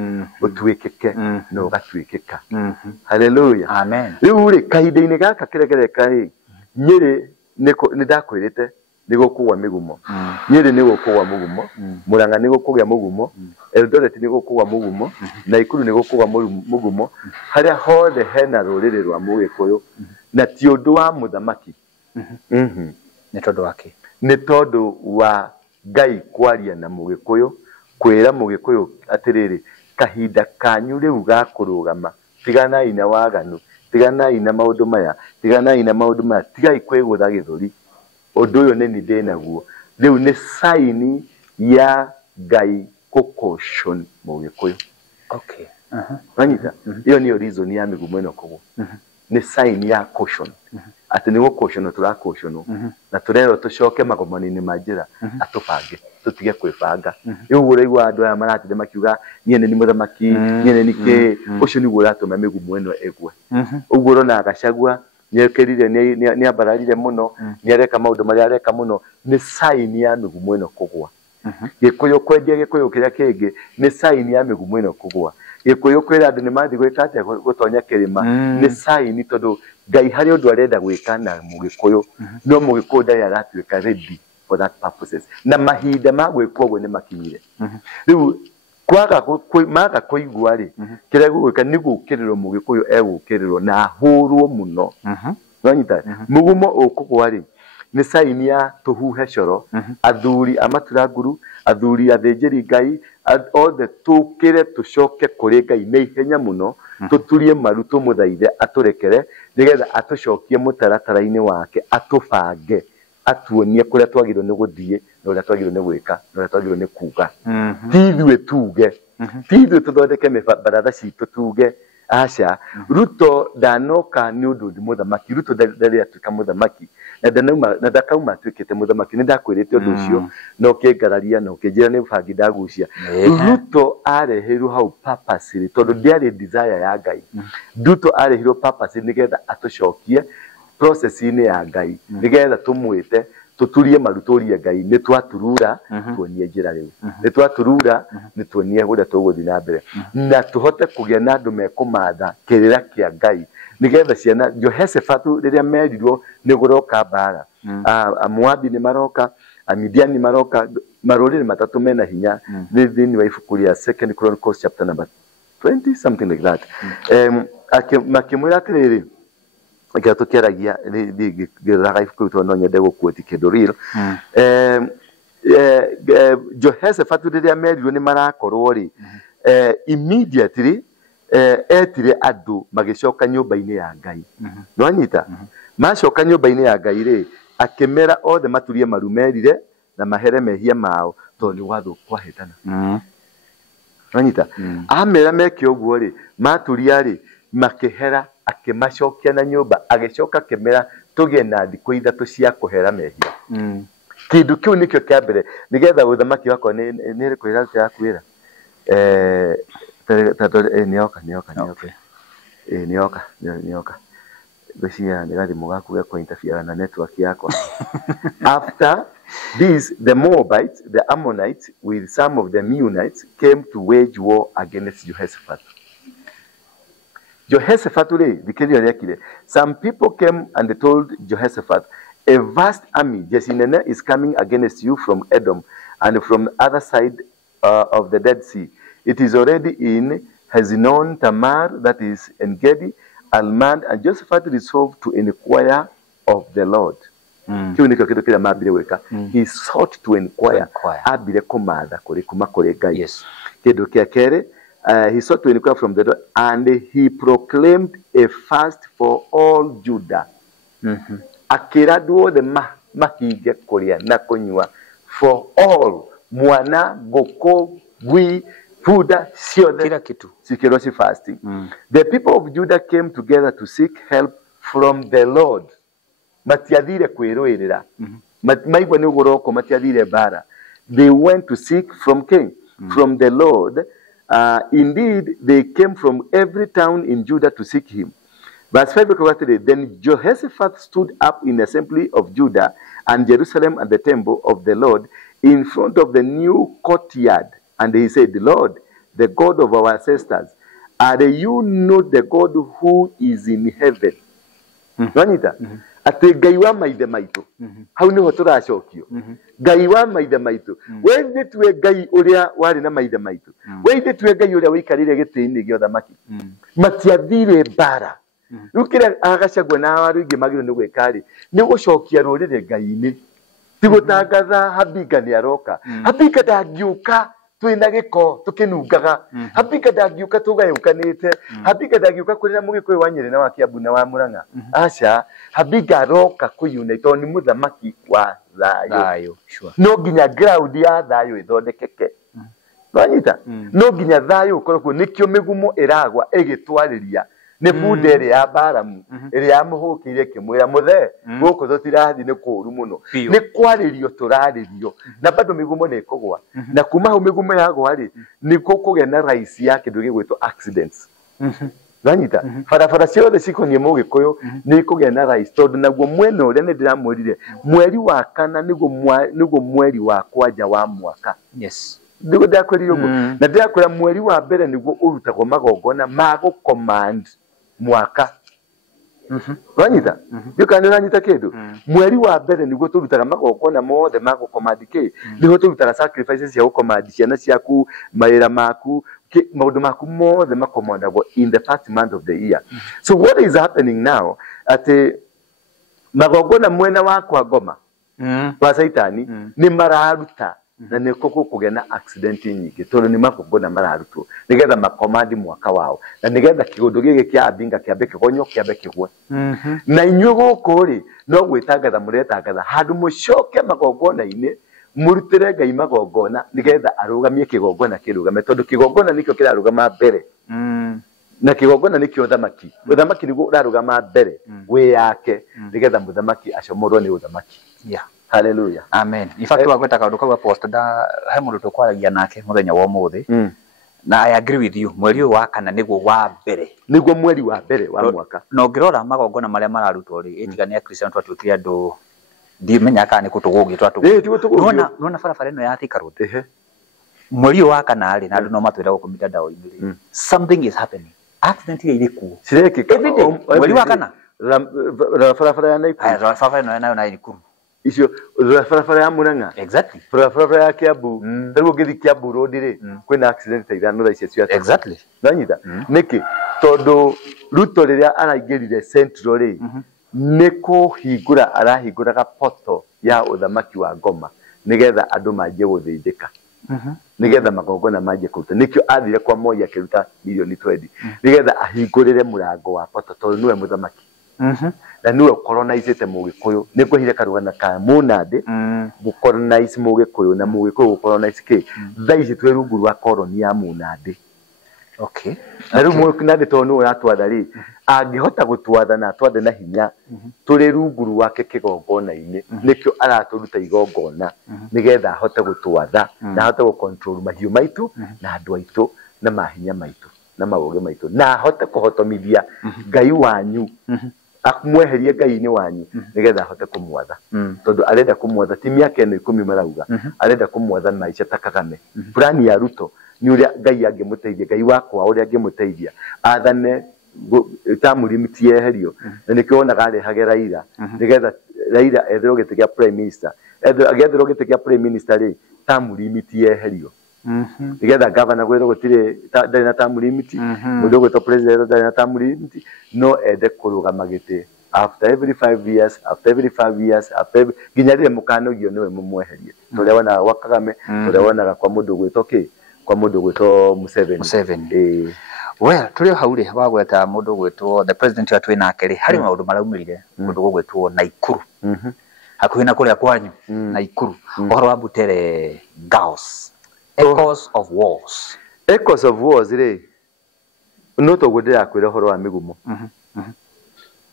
utwikike no gatwikika haleluya amen riu ri kahinda-ini gaka kiregereka ri Nyeri ni ndakwirite ni gukugwa migumo Nyeri ni gukugwa mugumo Murang'a ni gukugwa mugumo Eldoret ni gukugwa mugumo Naikuru ni gukugwa mugumo haria hothe hena ruriri rwa Mugikuyu na ti undu wa muthamaki ni tondu wake ni tondu wa Ngai kwaria na Mugikuyu kwira Mugikuyu atiriri kahinda kanyu riu gakurugama tiganai na waganu tiganai na maundu maya tigai kwigutha githuri undu uyu ni ndenaguo riu ni sign ya Ngai kukoshon Mugikuyu ranyita iyo niyo reason ya migumo ino kugu ni sign ya caution ati ni gukoshona turakoshona na turero tucoke magomani-ini manjira atupange tutige kwibanga riu uraigwa andu aya maratinde makiuga niene ni muthamaki niene ni ki ucio ni uratuma migumo ino egwe uguo rona Gachagua niekerire ni abararire muno ni areka maundu mari areka muno ni sign ya migumo ino kugwa Gikuyu kwendia Gikuyu kiria kingi ni sign ya migumo ino kugwa Gikuyu kwira andu ni mathi gwika atia gutonya kirima ni sign tondu Ngai hari undu arenda gwika na Mugikuyu no Mugikuyu ndari aratuika ready for that purposes na mahinda ma gwika uguo ni makinyire riu maga kuigua ri kiria gwika ni gukirirwo Mugikuyu egukirirwo na ahurwo muno nonyita mugumo ukugwa ri ni sign ya tuhuhe coro athuri amaturanguru athuri athinjiri Ngai othe tukire tucoke kuri Ngai na ihenya muno tuturie maru tumuthaithe aturekere nigetha atucokie mutaratara-ini wake atubange atuonie kuria twagirwo ni guthie na uria twagirwo ni gwika na uria twagirwo ni kuga tithwe tuge tithwe tuthondeke mibaratha citu tuge Asha Ruto ndanoka ni undu ndi muthamaki Ruto ndari atuika muthamaki na ndakauma atuikite muthamaki ni ndakwirite undu ucio no kengararia no kenjira ni bangi ndagucia Ruto arehirwo hau purpose tondu ndiari desire ya Ngai Ruto arehirwo purpose nigetha atucokie process ini ya Ngai nigetha tumwite tuturie maruturie Ngai ni twaturura tuonie njira riu ni twaturura ni tuonie guria tuguthi na mbere na tuhote kugia na andu mekumatha kirira kia Ngai nigetha ciana Jehoshafatu riria merirwo ni guroka mbara Moabi ni maroka Midian ni maroka marurire matatu mena hinya thini wa ibuku ria 2 Chronicles chapter number 20 something like that makimwira atiriri Gato keragia di raga ifukuto no nyende gukwoti kindu real Jehoshafatu riria merirwo ni marakorwo ri immediately etire andu magicoka nyumba-ini ya Ngai no anyita macoka nyumba-ini ya Ngai ri akimera othe maturie marumerire na mahere mehia mao to ni watho kwahitana no anyita amera meke oguo ri maturia ri makihera akimacokia na nyumba agicoka kimera tugie na thikũ ithatu cia kuhera mehia kindu kiu nikio kia mbere nigetha uthamaki wako ni ri kwira ya kwira nioka beshia nigathi mugaku kwa interfere na network yako after this the Moabites the Ammonites with some of the Meunites came to wage war against Jehoshaphat. Jehoshaphat, some people came and told Jehoshaphat, a vast army, Jesinene, is coming against you from Edom and from the other side of the Dead Sea. It is already in Hazinon Tamar, that is En Gedi, Almand, and Jehoshaphat resolved to inquire of the Lord. He sought to inquire. Yes. He sought to inquire from the Lord, and he proclaimed a fast for all Judah. Akiradu the makige korea na konywa for all mwana goko gwi fuda siode kila kitu sikirosi fasting. The people of Judah came together to seek help from the Lord. Matiadire kweroerera maigwa ni ugoroko matiadire bara. They went to seek from king from the Lord. Indeed, they came from every town in Judah to seek him. Verse 5, then Jehoshaphat stood up in the assembly of Judah and Jerusalem and the temple of the Lord in front of the new courtyard. And he said, Lord, the God of our ancestors, are you not the God who is in heaven? Ati Ngai wa maithe maitu hau niho turacokio Ngai wa maithe maitu we tue Ngai uria wari na maithe maitu we tue Ngai uria wikarire giti-ini gio thamaki matiathire bara ukira agacagwa na waru ingi magiro ni gwikari ni gucokia rurire Ngai-ini ti gutangatha Habika ni aroka Habika ndangiuka twina giko tukinungaga Habika ndangiuka tugayukanite Habika ndangiuka kurira mugikwe wa Nyeri na wa Kiambu na wa Murang'a aca Habika aroka kuyunite ni muthamaki wa thayo no nginya ground ya thayo ithondekeke wanyita no nginya thayo ukorwo nikio migumo iragwa igitwariria ni bunda iri ya Baramu iri ya muhukire kimwira muthe guku tutirathi ni kuru muno ni kwaririo turaririo na bado migumo ni kugwa na kuma hu migumo yagwa ri ni kukuge na raisi ya kindu gigwitwo accidents wanyita barabara ciothe cikonie mugikuyu ni kuge na raisi tondu naguo mwena uria ni ndiramwirire mweri wa kana niguo mweri wa kwanja wa mwaka. Yes. Ndigo ndakwiri uguo na ndakwira mweri wa mbere niguo urutagwo magongona mago command mwaka wanyita yukani wanyita kindu mweri wa mbere niguo turutaga magongona mothe mago command ki niho turutaga sacrifices cia command ciana ciaku maira maku maundu maku mothe makomandagwo in the first month of the year. So what is happening now ati magongona mwena wakwa Ngoma wa Saitani ni mararuta na ni koko kugena accident nyingi tondu ni magongona mararutwo nigetha makomandi mwaka wao na nigetha kigundu gigi kia Abinga kiambe kigonyo kiambe kigwe na inyuĩ gũkũ ri no gwitangatha muretangatha handu mucoke magongona-ini murutire Ngai magongona nigetha arugamie kigongona kirugame tondu kigongona nikio kirarugama mbere na kigongona nikio uthamaki uthamaki niguo urarugama mbere we yake nigetha muthamaki acomorwo ni uthamaki hallelujah amen in fact wagweta kaundu kau apostle da he mundu tukwaragia nake muthenya wa umuthi na I agree with you mweri wa kana niguo wa mbere niguo mweri wa mbere wa mwaka no ngirora magongona maria mararutwo ri itigania Christian twatuikire andu ndimenya kana ni kutugungi nona barabara ino ya Thika Road mweri wa kana ri na andu no matwira gukumita dawa igiri something is happening accident iri ku cireki mweri wa kana barabara ya Naikuru barabara ino na Naikuru icio barabara ya Murang'a exactly barabara ya Kiambu taruo ngithi Kiambu road ri kwina accident ithano tha icio cia exactly nanyita niki tondu Ruto riria araingirire central ri niko hingura arahinguraga poto ya uthamaki wa Ngoma nigetha andu manje guthinjika nigetha magongona manje kuruta nikio athire kwa Moi akiruta milioni 20 nigetha ahingurire murango wa poto tondu niwe muthamaki na niwe colonizete Mugikuyu nikuhire karugana ka Munandi gucolonize Mugikuyu na Mugikuyu gucolonize ki thaici twe rungu rwa koloni ya Munandi okay na ru Munandi tonu uratwatha ri angihota gutwatha na twathe na hinya turi rungu rwake kigongona-ini nikio araturuta igongona nigetha ahote gutwatha na ahote gucontrol mahiu maitu na andu aitu na mahinya maitu na mauge maitu na ahote kuhotomithia Ngai wanyu akumweherie Ngai-ini wanyu nigetha ahote kumwatha tondu arenda kumwatha ti miaka ino 10 marauga arenda kumwatha maica ta Kagame plani ya Ruto ni uria Ngai angimuteithia Ngai wakwa uria angimuteithia athane tamu limit yeherio na nikio onaga arehage Raila nigetha Raila ethirwo giti kia prime minister agethirwo giti kia prime minister ri tamu limit yeherio nigetha governor gwetho gutire ndari na tamu limit mundu gwetho president ndari na tamu limit no ende kurugama giti after every 5 years after every 5 years after ginya rire mukanogio niwe mumweherie turia wana wa Kagame turia wana kwa mundu gwetho ki kwa mundu gwetho Museveni well tuli hauri wagweta mundu gwetwo the president wa twina keri hari maundu maraumirire mundu gwetwo Naikuru hakuhi na kuria kwanyu Naikuru ohoro wa Butere Girls echoes of wars ri no to gudira kwira horo wa migumo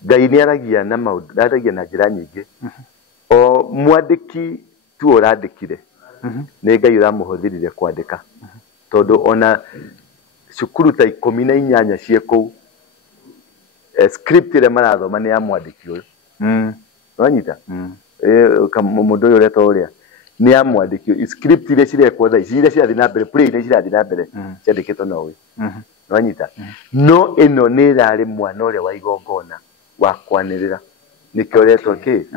Ngai ni aragia na maundu aragia na njira nyingi o mwandiki tu urandikire ni Ngai uramuhuthirire kwandika tondu ona cukuru ta 18 cie kou script ile marathoma ni ya mwandiki uyu wanyita mundu uyu reto uria ni ya mwandiki script ile cirekwo tha ici ile cirathi na mbere play ile cirathi na mbere ciandikitwo na uyu wanyita no ino ni irari mwana uria wa igongona wa kwanirira nikio retwo ki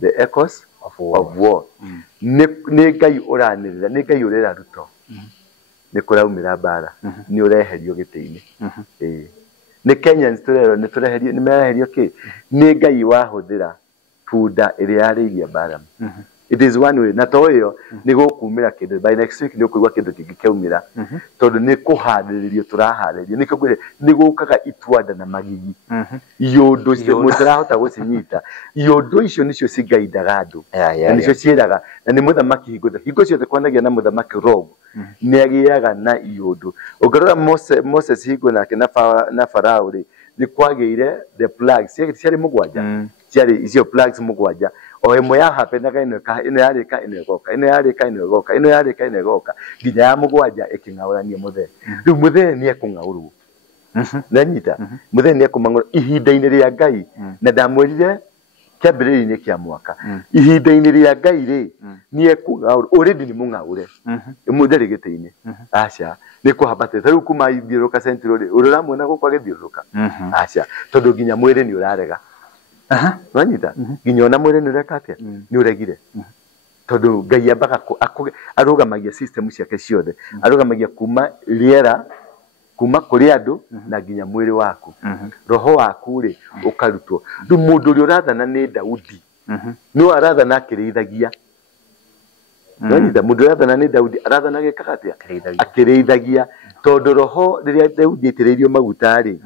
the echoes of war ni Ngai uranirira ni Ngai urera Ruto ni kuraumira bara ni ureherio giti-ini ni Kenyans turero ni tureherio ni mereherio ki ni Ngai wahuthira punda iria yarigia bara it is one way na to iyo ni gukumira kindu by next week ni kuigwa kindu kingikiumira tondu ni kuhariririo turaharirio ni kugire ni gukaga itwanda na magigi iyundu cio mutirahota gucinyita iyundu icio nicio cingaidaga andu na nicio ciiraga na ni muthamaki hingo ciothe kwanagia na muthamaki rogu ni agiaga na iyundu ungirora Moses hingo nake na Farao ri ni kwageire the plagues ciari mugwanja ciari icio plagues mugwanja o imwe ya hapenaga ino yarika ino igoka ino yarika ino igoka ino yarika ino igoka nginya ya mugwanja iking'aurania muthe riu muthe ni ekung'aurwo na nyita muthe ni ekumang'ura ihinda-ini ria Ngai na ndamwirire kiambiriria-ini kia mwaka ihinda-ini ria Ngai ri ni ekung'aurwo already ni mung'aure muthe ri giti-ini aca ni kuhambatite riu kuma ithiuruka central ri uramuona gukwa githiuruka aca tondu nginya mwiri ni urarega wanyita nginya ona mwiri ni urekatia ni uregire tondu Ngai ambaga arugamagia system ciake ciothe arugamagia kuma riera kuma kuri andu na nginya mwiri waku roho waku ri ukarutwo ndu mundu uri urathana ni Daudi no arathana akirithagia wanyita mundu urathana ni Daudi arathana gikagatia akirithagia tondu roho riria Daudi itireirio maguta ri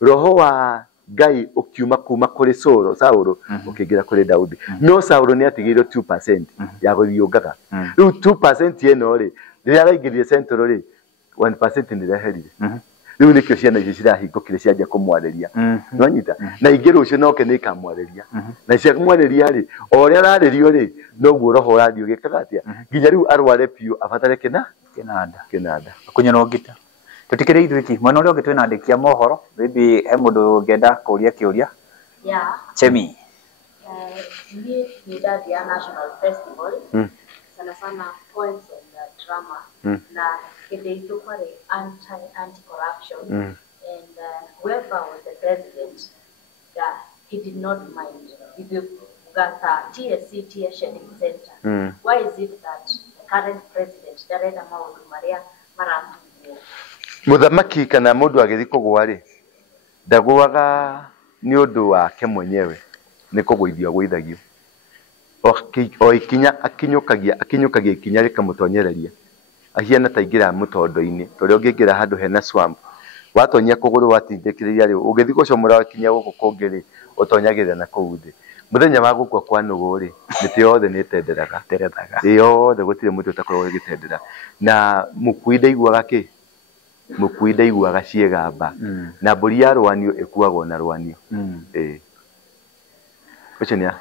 roho wa Ngai ukiuma kuma kuri Sauro ukigira kuri Daudi no Sauro ni atigirwo 2% ya guthiungaga riu 2% eno ri riria araingirire central ri 1% ni reherire riu nikio ciana icio cirahingukire cianjia kumwarĩria no nyita na ingĩ rũciũ noke nĩ ikamwarĩria na cia kumwarĩria rĩ o ũrĩa ararĩrio rĩ noguo roho ũrathiĩ ũgĩkaga atĩa nginya rĩu arware piũ abatare kĩnanda kunyona ngita tutikire ithu iki mwena ũrĩa ũngĩ twĩna andĩki a mohoro maybe he mũndũ ũngĩenda kũria kĩũria Chemi ni dadi ya National Festival sana poems and drama na kideito kware anti-corruption and whoever was the president he did not mind with the TSC Tear Shedding Center. Why is it that the current president Dareda Maundu Maria Marantu muthamaki kana mundu agithi kugwa ri ndagwaga ni undu wake mwenyewe ni kugwithio gwithagio o ikinya akinyukagia ikinya rikamutonyereria ahiana taingira mutondo-ini toria ungingira handu hena swamp watonyia kuguru watindikiriria ri ugithi gucomora kinya guku kungiri utonyagira na kuuthi muthenya wa gukwa kwa nugu ri miti yothe ni tenderaga yothe gutire muti utakorwo gitendera na mukuinde igwaga ki mukuinde igwaga ciegamba na mburi ya rwanio ikuagwo na rwanio ucinia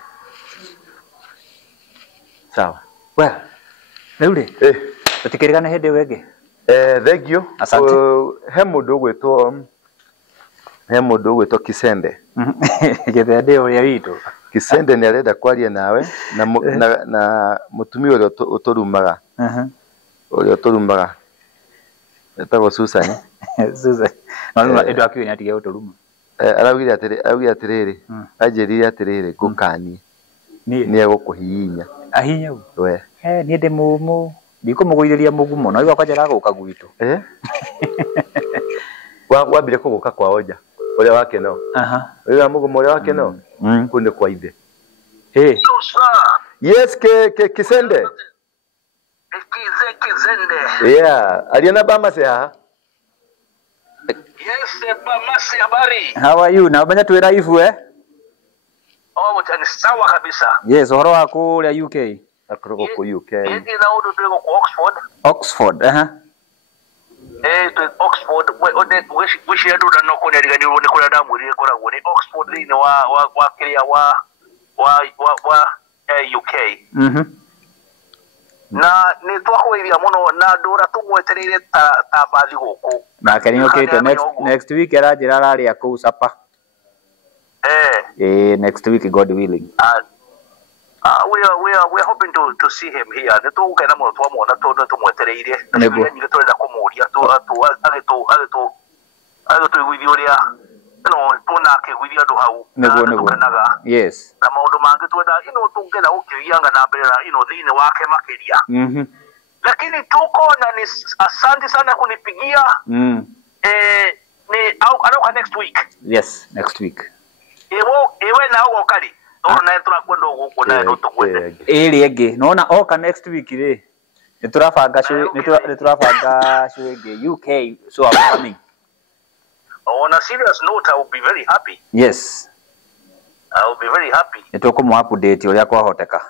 sawa well riu tutikirigana hindi wenge thengio asante he mundu gwitwo Kisende githende uria witu Kisende ni arenda kwaria nawe na mutumia uria uturumaga uria uturumaga etagwo Susan no ndu akinya atige uturuma aragire atiriri anjirire atiriri ngukani ni egukuhihinya ahinya we ni ndi mumu ndikumugwiriria mugumo no igwa kwajera guka gwitu wambire kuguka kwa oja uria wake no uria mugumo uria wake no kunde kwa ithe yes Kisende Kizende aliona bama se ha yes bamasi habari how are you na banya twira ifu mutani sawa kabisa yes horo wako ria UK akorogwo ku UK na undu twego ku Oxford to Oxford wishi andu na no kuneriganirwo ni kuria ndamwirire koragwo ni Oxford thini wa kiria wa UK na ni twakwithia muno na ndura tumwetereire ta bathi guku na kani ukite next week arajira araria ku sapa next week God willing we are hoping to see him here ne tu kana mo twamona to tumwetereire ni turenda kumuria agitu igwithioria no tuna kigwithia andu hau nego yes na maundu mangi twenda tungena ukiyanga na mbere thini wake makiria lakini tuko na ni asante sana kunipigia ni au next week yes next week ewe na ugo kali na turakwenda guku na ndo tukwende enge nona oka next week ri niturabanga show enge UK so I'm coming. On a serious note, I will be very happy. Yes. I will be very happy. Nitoko mu update uria kwahoteka.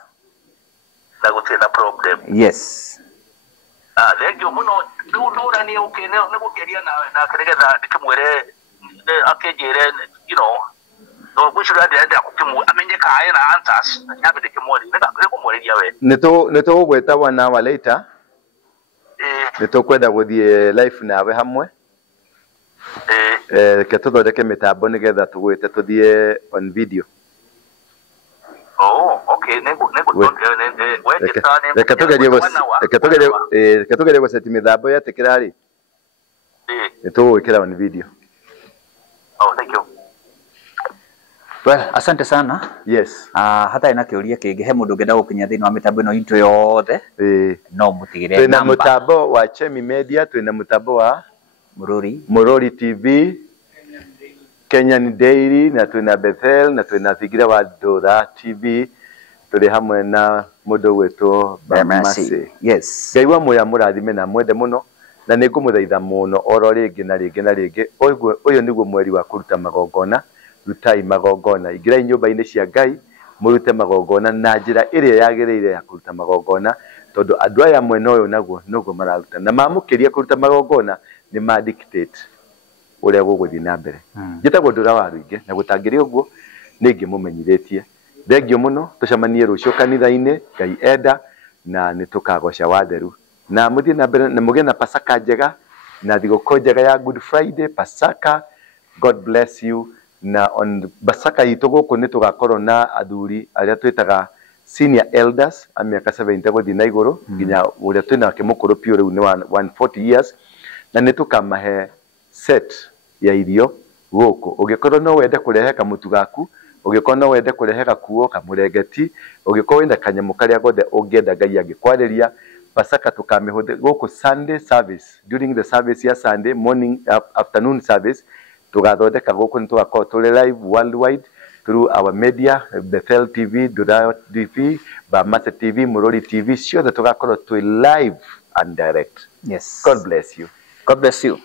Na gutena problem. Yes. Thank you muno. Ndura ni ukene ne gukeria na keregetha ndikimwere akejere no gwichura ndenda kukimu amenye kae na answers nyabe ndikimwori nda kumwereria we. Nito gweta 1 hour later. Nito kwenda guthie live nawe hamwe. Ke tuthondeke mitambo nigetha tugwite tuthie on video. Okay, nego tugerie guseti mithambo yatikira ri nitugwikira on video. Thank you. Well, asante sana. Yes. Hata ina kiuria kingi he mundu ngenda gukinya thini wa mitambo ino into yothe no mutigire namba. Twina mutambo wa Chemi Media, twina mutambo wa Murori TV, Kenyan Daily, na twina Bethel, na twina Thigira wa Dora TV, tuli hamwe na mundu wetwo Bamasi. Yes. Ngai wa muya murathime na mwende muno na ningumuthaitha muno oro ringi na ringi. Uyu niguo mweri wa kuruta magongona, rutai magongona. Ingirai nyumba-ini cia Ngai murute magongona na njira iria yagiriire ya kuruta magongona tondu andu aya mwena uyu naguo mararuta na mamukiria kuruta magongona ni ma dictate uria guguthi na mbere njitagwo Ndura wa Ruingi na gutangiri uguo ningi mumenyithitie thengio muno tucemanie rucio kanitha-ini Ngai enda na nitukagoca watheru na muthie na mbere na mugie na Pasaka njega na thigũkũ njega ya Good Friday Pasaka. God bless you. Na on Pasaka itu guku nitugakorwo na athuri aria twitaga senior elders a miaka 70 guthi na iguru nginya uria twina kimukuru pio riu ni 140 years na nitukamahe set ya irio guku ugikorwo no wende kurehe kamutu gaku ugikorwo no wende kurehe gakuo kamurengeti ugikorwo wenda kanyamu karia gothe ungienda Ngai agikwariria Pasaka tukamihuthe guku Sunday service during the service ya Sunday morning afternoon service tugathondeka guku nitugakorwo tuli live worldwide through our media Bethel TV, Ndura TV, Bamate TV, Murori TV, ciothe tugakorwo twi live and direct. Yes. God bless you. God bless you.